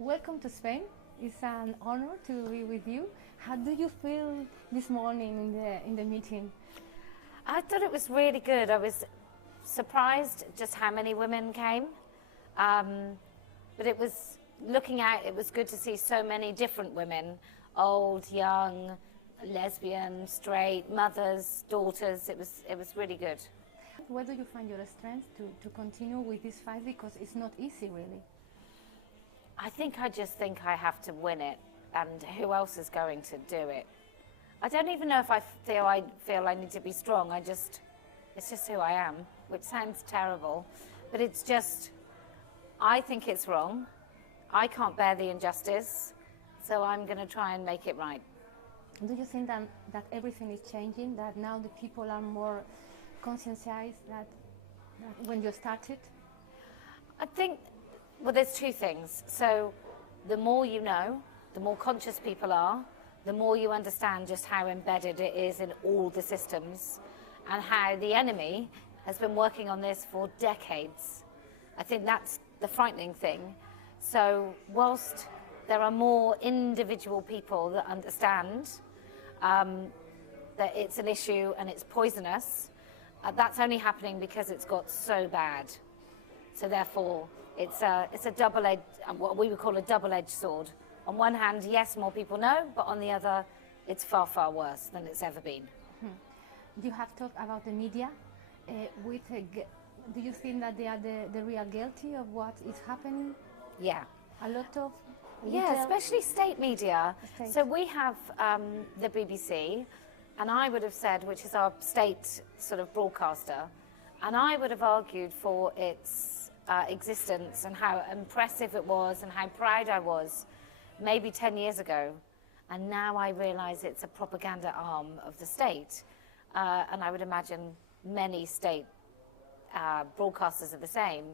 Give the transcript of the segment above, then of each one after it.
Welcome to Spain. It's an honor to be with you. How do you feel this morning in the meeting? I thought it was really good. I was surprised just how many women came. But it was, looking out, it was good to see so many different women, old, young, lesbian, straight, mothers, daughters. It was really good. Where do you find your strength to continue with this fight? Because it's not easy, really. I just think I have to win it, and who else is going to do it? I don't even know if I feel I need to be strong. It's just who I am, which sounds terrible, but it's just, I think it's wrong. I can't bear the injustice, so I'm going to try and make it right. Do you think that everything is changing, that now the people are more conscientized that when you started? I think, well, there's two things. So the more you know, the more conscious people are, the more you understand just how embedded it is in all the systems and how the enemy has been working on this for decades. I think that's the frightening thing. So whilst there are more individual people that understand that it's an issue and it's poisonous, that's only happening because it's got so bad. So therefore, it's a double-edged, what we would call a double-edged sword. On one hand, yes, more people know, but on the other, it's far, far worse than it's ever been. You have talked about the media. Do you think that they are the real guilty of what is happening? Yeah. A lot of... Yeah, especially state media. So we have the BBC, and I would have said, which is our state sort of broadcaster, and I would have argued for its existence and how impressive it was and how proud I was maybe 10 years ago. And now I realise it's a propaganda arm of the state. And I would imagine many state broadcasters are the same.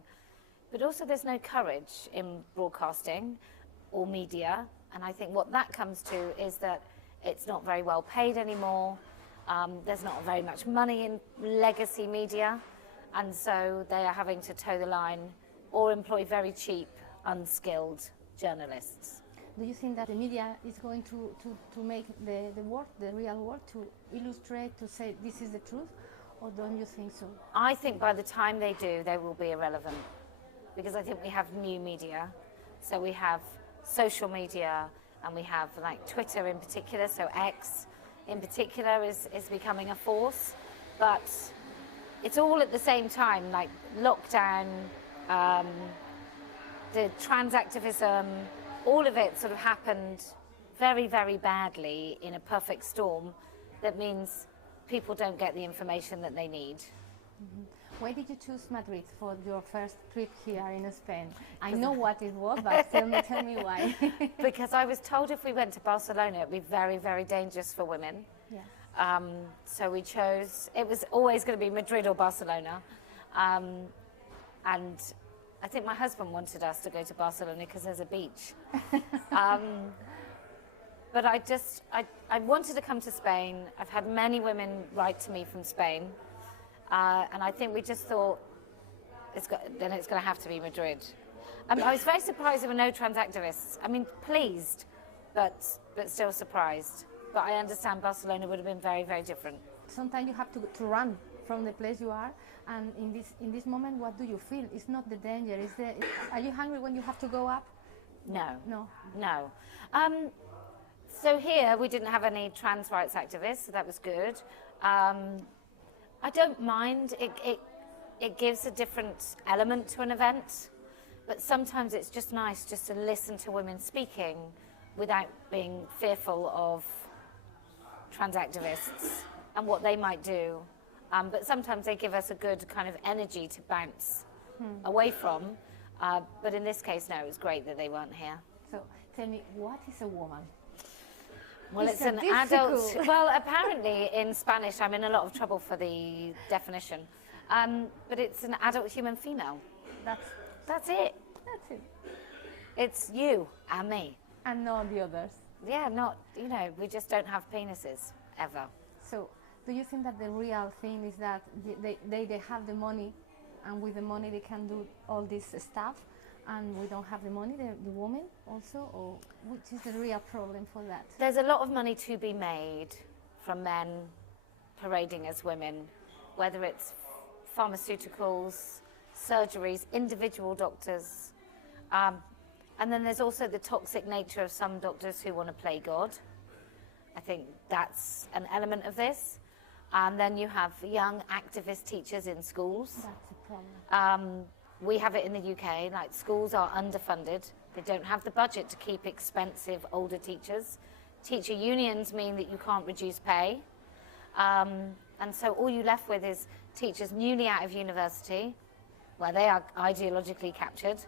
But also there's no courage in broadcasting or media. And I think what that comes to is that it's not very well paid anymore. There's not very much money in legacy media. And so they are having to toe the line or employ very cheap, unskilled journalists. Do you think that the media is going to make the work, the real work, to illustrate, to say this is the truth, or don't you think so? I think by the time they do, they will be irrelevant, because I think we have new media. So we have social media, and we have like Twitter in particular, so X in particular is becoming a force, but it's all at the same time, like lockdown, the trans activism, all of it sort of happened very, very badly in a perfect storm. That means people don't get the information that they need. Why did you choose Madrid for your first trip here in Spain? I know what it was, but tell me why. Because I was told if we went to Barcelona, it would be very, very dangerous for women. Yeah. So we chose, it was always going to be Madrid or Barcelona. And I think my husband wanted us to go to Barcelona because there's a beach. But I wanted to come to Spain. I've had many women write to me from Spain. And I think we just thought, then it's going to have to be Madrid. I was very surprised there were no trans activists. I mean, pleased, but still surprised. But I understand Barcelona would have been very, very different. Sometimes you have to run from the place you are, and in this moment, what do you feel? It's not the danger. Are you hungry when you have to go up? No. No. No. So here we didn't have any trans rights activists, so that was good. I don't mind. It gives a different element to an event, but sometimes it's just nice just to listen to women speaking without being fearful of trans activists and what they might do. But sometimes they give us a good kind of energy to bounce away from. But in this case, no, it was great that they weren't here. So tell me, what is a woman? Well, it's an adult. Well, apparently in Spanish, I'm in a lot of trouble for the definition. But it's an adult human female. That's it. That's it. It's you and me. And not the others. Yeah, we just don't have penises, ever. So, do you think that the real thing is that they have the money, and with the money they can do all this stuff, and we don't have the money, the women also, or which is the real problem for that? There's a lot of money to be made from men parading as women, whether it's pharmaceuticals, surgeries, individual doctors. And then there's also the toxic nature of some doctors who want to play God. I think that's an element of this. And then you have young activist teachers in schools. That's a problem. We have it in the UK, like schools are underfunded. They don't have the budget to keep expensive older teachers. Teacher unions mean that you can't reduce pay. And so all you're left with is teachers newly out of university, where they are ideologically captured,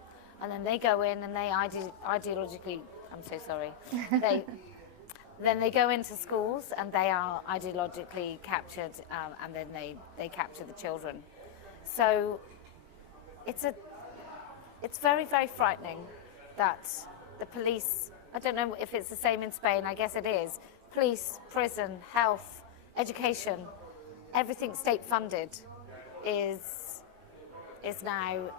and then they go in and they ideologically, I'm so sorry, then they go into schools and they are ideologically captured, and then they capture the children. So it's very, very frightening that the police, I don't know if it's the same in Spain, I guess it is, police, prison, health, education, everything state funded is now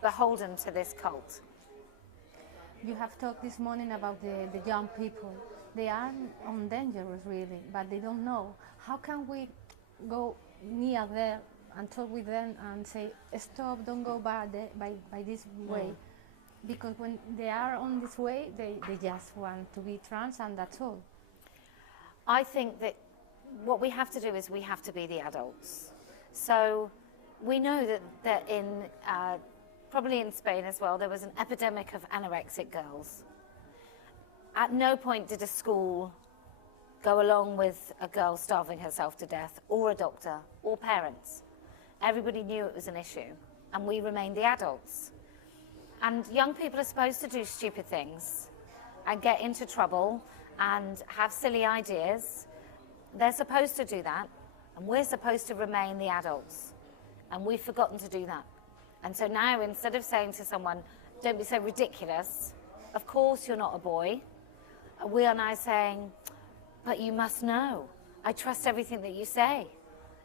beholden to this cult. You have talked this morning about the young people. They are dangerous really, but they don't know. How can we go near them and talk with them and say, stop, don't go by this way? Because when they are on this way, they just want to be trans, and that's all. I think that what we have to do is we have to be the adults. So we know that in, probably in Spain as well, there was an epidemic of anorexic girls. At no point did a school go along with a girl starving herself to death, or a doctor, or parents. Everybody knew it was an issue, and we remained the adults. And young people are supposed to do stupid things and get into trouble and have silly ideas. They're supposed to do that, and we're supposed to remain the adults. And we've forgotten to do that. And so now, instead of saying to someone, don't be so ridiculous, of course you're not a boy, we are now saying, but you must know. I trust everything that you say.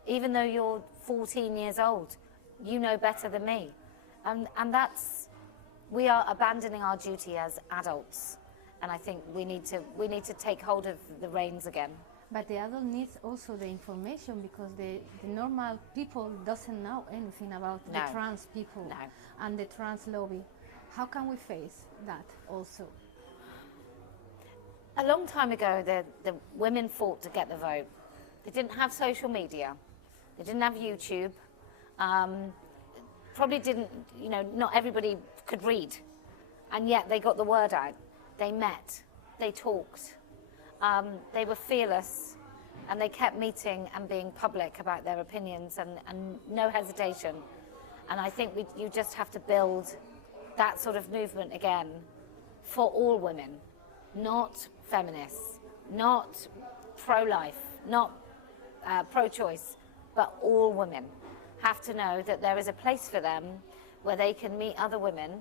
Even though you're 14 years old, you know better than me. And that's, we are abandoning our duty as adults. And I think we need to take hold of the reins again. But the adult needs also the information, because the normal people doesn't know anything about the trans people and the trans lobby. How can we face that also? A long time ago, the women fought to get the vote. They didn't have social media. They didn't have YouTube. Probably didn't, not everybody could read. And yet they got the word out. They met. They talked. They were fearless, and they kept meeting and being public about their opinions, and no hesitation. And I think you just have to build that sort of movement again for all women, not feminists, not pro-life, not pro-choice, but all women have to know that there is a place for them where they can meet other women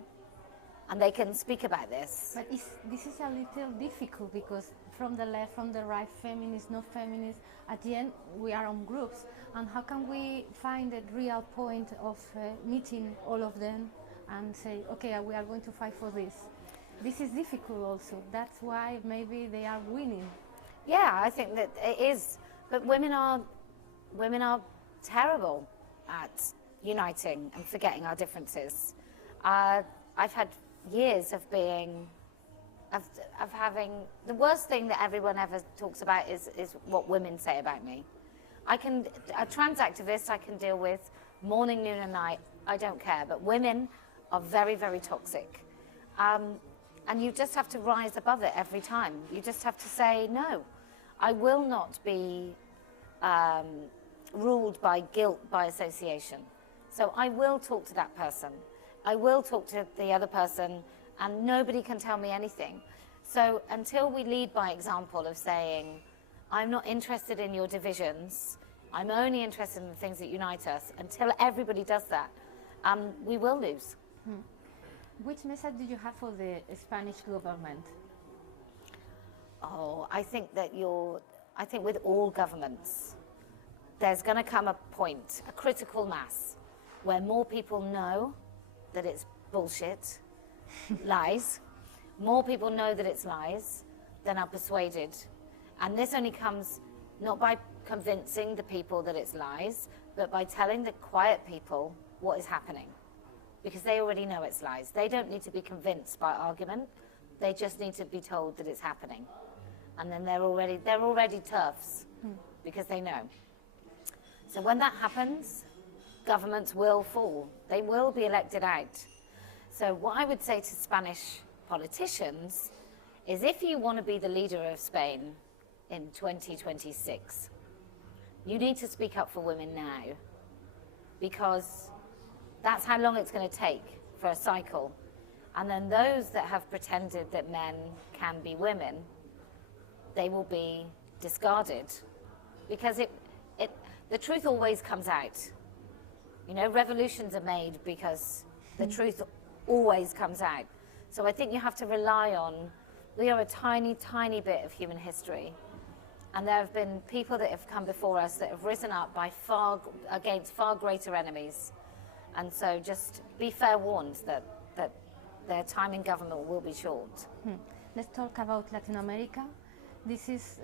and they can speak about this. But this is a little difficult, because from the left, from the right, feminists, not feminists, at the end we are on groups. And how can we find the real point of meeting all of them and say, okay, we are going to fight for this? This is difficult also. That's why maybe they are winning. Yeah, I think that it is. But women are terrible at uniting and forgetting our differences. I've had years of having, the worst thing that everyone ever talks about is what women say about me. A trans activist I can deal with morning, noon and night, I don't care, but women are very, very toxic. And you just have to rise above it every time. You just have to say, no, I will not be ruled by guilt by association. So I will talk to that person. I will talk to the other person, and nobody can tell me anything. So until we lead by example of saying, I'm not interested in your divisions, I'm only interested in the things that unite us, until everybody does that, we will lose. Which message do you have for the Spanish government? Oh, I think with all governments, there's going to come a point, a critical mass, where more people know that it's bullshit, lies, more people know that it's lies than are persuaded. And this only comes not by convincing the people that it's lies, but by telling the quiet people what is happening. Because they already know it's lies. They don't need to be convinced by argument. They just need to be told that it's happening. And then they're already TERFs because they know. So when that happens, governments will fall. They will be elected out. So what I would say to Spanish politicians is if you want to be the leader of Spain in 2026, you need to speak up for women now, because that's how long it's going to take for a cycle. And then those that have pretended that men can be women, they will be discarded, because the truth always comes out. You know, revolutions are made because the truth always comes out. So I think you have to rely on, we are a tiny, tiny bit of human history. And there have been people that have come before us that have risen up against far greater enemies. And so just be fair warned that their time in government will be short. Let's talk about Latin America. This is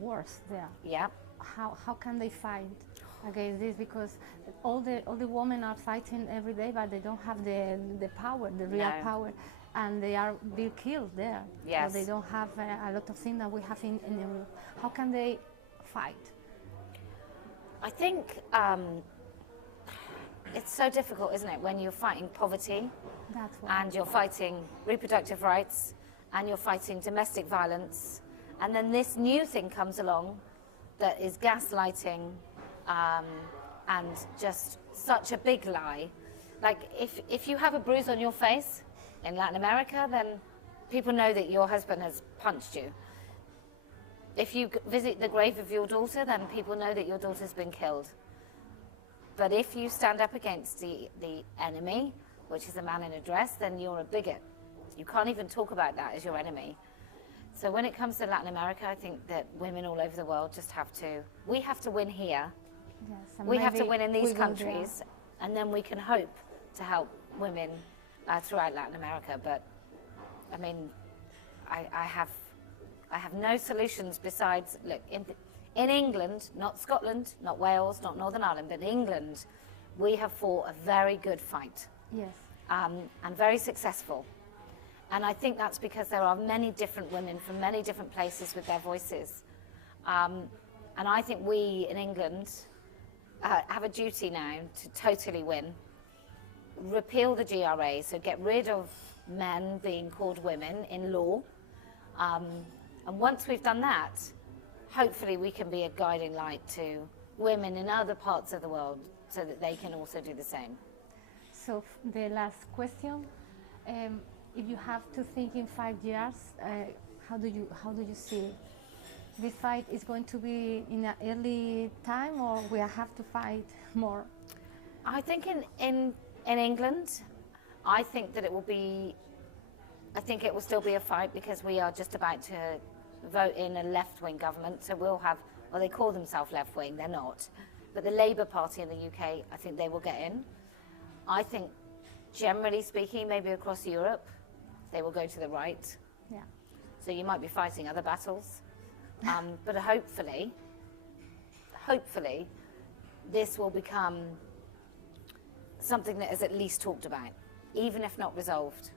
worse there. Yeah. How can they fight against this? Because all the women are fighting every day, but they don't have the power, the real power, and they are being killed there. Yes. So they don't have a lot of things that we have in Europe. How can they fight? I think it's so difficult, isn't it, when you're fighting poverty, and you're fighting reproductive rights, and you're fighting domestic violence, and then this new thing comes along that is gaslighting and just such a big lie. Like if you have a bruise on your face in Latin America, then people know that your husband has punched you. If you visit the grave of your daughter, then people know that your daughter's been killed. But if you stand up against the enemy, which is a man in a dress, then you're a bigot. You can't even talk about that as your enemy. So when it comes to Latin America, I think that women all over the world just we have to win here. Yes, we have to win in these countries, and then we can hope to help women throughout Latin America. But I mean, I have no solutions besides, look, in England, not Scotland, not Wales, not Northern Ireland, but England, we have fought a very good fight. Yes. And very successful. And I think that's because there are many different women from many different places with their voices. And I think we in England have a duty now to totally win. Repeal the GRA, so get rid of men being called women in law. And once we've done that, hopefully we can be a guiding light to women in other parts of the world so that they can also do the same. So the last question, if you have to think in 5 years, how do you see it? This fight is going to be in an early time, or we have to fight more? I think in England, I think that it will still be a fight, because we are just about to vote in a left-wing government. So we'll have, well, they call themselves left-wing, they're not. But the Labour Party in the UK, I think they will get in. I think, generally speaking, maybe across Europe, they will go to the right. Yeah. So you might be fighting other battles. But hopefully, this will become something that is at least talked about, even if not resolved.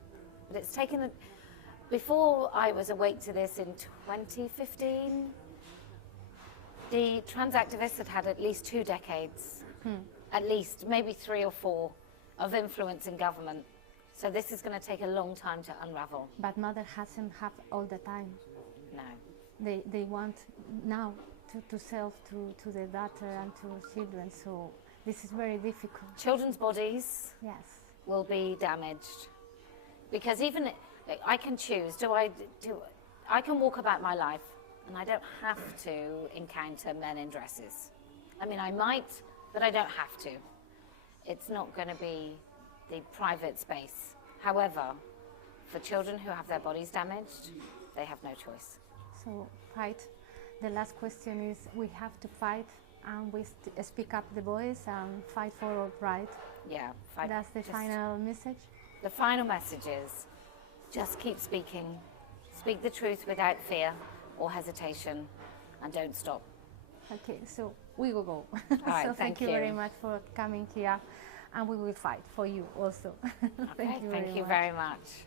But it's taken, before I was awake to this in 2015, the trans activists had at least 2 decades, at least, maybe 3 or 4, of influence in government. So this is going to take a long time to unravel. But mother hasn't had all the time. No. They want now to sell to their daughter and to children, so this is very difficult. Children's bodies will be damaged. Because even, I can choose, I can walk about my life and I don't have to encounter men in dresses. I mean, I might, but I don't have to. It's not going to be the private space. However, for children who have their bodies damaged, they have no choice. So fight. The last question is, we have to fight, and we speak up the voice and fight for our right. Yeah. Fight. That's the final message? the final message is just keep speaking. Speak the truth without fear or hesitation, and don't stop. Okay, so we will go. All right, so thank you you very much for coming here, and we will fight for you also. Okay, thank you very much.